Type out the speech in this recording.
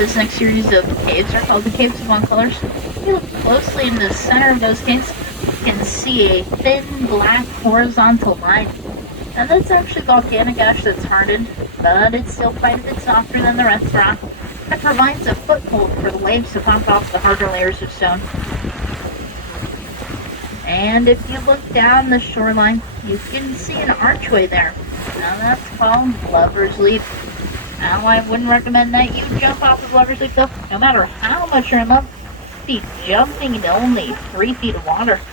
This next series of caves are called the Caves of One Colors. If you look closely in the center of those caves, you can see a thin black horizontal line. Now that's actually volcanic ash that's hardened, but it's still quite a bit softer than the rest of the rock. It provides a foothold for the waves to pop off the harder layers of stone. And if you look down the shoreline, you can see an archway there. Now that's called Lover's Leap. Now, I wouldn't recommend that you jump off of Lover's Leap, though. No matter how much you're in love, be jumping into only 3 feet of water.